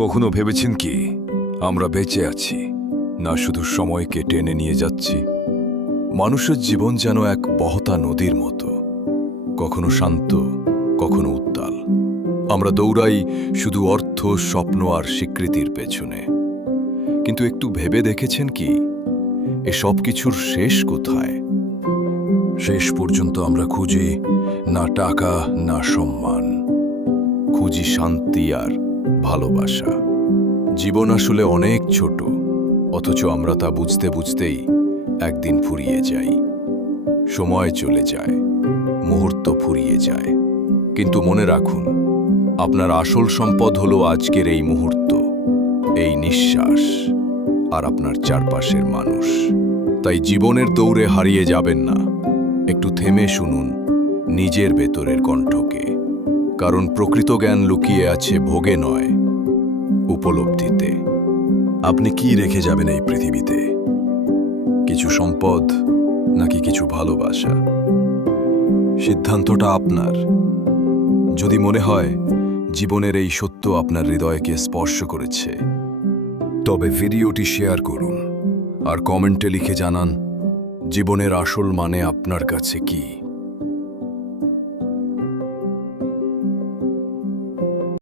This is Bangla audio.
কখনো ভেবেছেন কি আমরা বেঁচে আছি, না শুধু সময়কে টেনে নিয়ে যাচ্ছি? মানুষের জীবন যেন এক বহতা নদীর মতো, কখনো শান্ত, কখনো উত্তাল। আমরা দৌড়াই শুধু অর্থ, স্বপ্ন আর স্বীকৃতির পেছনে। কিন্তু একটু ভেবে দেখেছেন কি, এসব কিছুর শেষ কোথায়? শেষ পর্যন্ত আমরা খুঁজি না টাকা, না সম্মান, খুঁজি শান্তি আর ভালোবাসা। জীবন আসলে অনেক ছোট, অথচ আমরা তা বুঝতে বুঝতেই একদিন ফুরিয়ে যাই। সময় চলে যায়, মুহূর্ত ফুরিয়ে যায়, কিন্তু মনে রাখুন, আপনার আসল সম্পদ হলো আজকের এই মুহূর্ত, এই নিঃশ্বাস আর আপনার চারপাশের মানুষ। তাই জীবনের দৌড়ে হারিয়ে যাবেন না, একটু থেমে শুনুন নিজের ভেতরের কণ্ঠকে। কারণ প্রকৃত জ্ঞান লুকিয়ে আছে ভোগে নয়, উপলব্ধিতে। আপনি কি রেখে যাবেন এই পৃথিবীতে? কিছু সম্পদ নাকি কিছু ভালোবাসা? সিদ্ধান্তটা আপনার। যদি মনে হয় জীবনের এই সত্য আপনার হৃদয়কে স্পর্শ করেছে, তবে ভিডিওটি শেয়ার করুন আর কমেন্টে লিখে জানান জীবনের আসল মানে আপনার কাছে কি।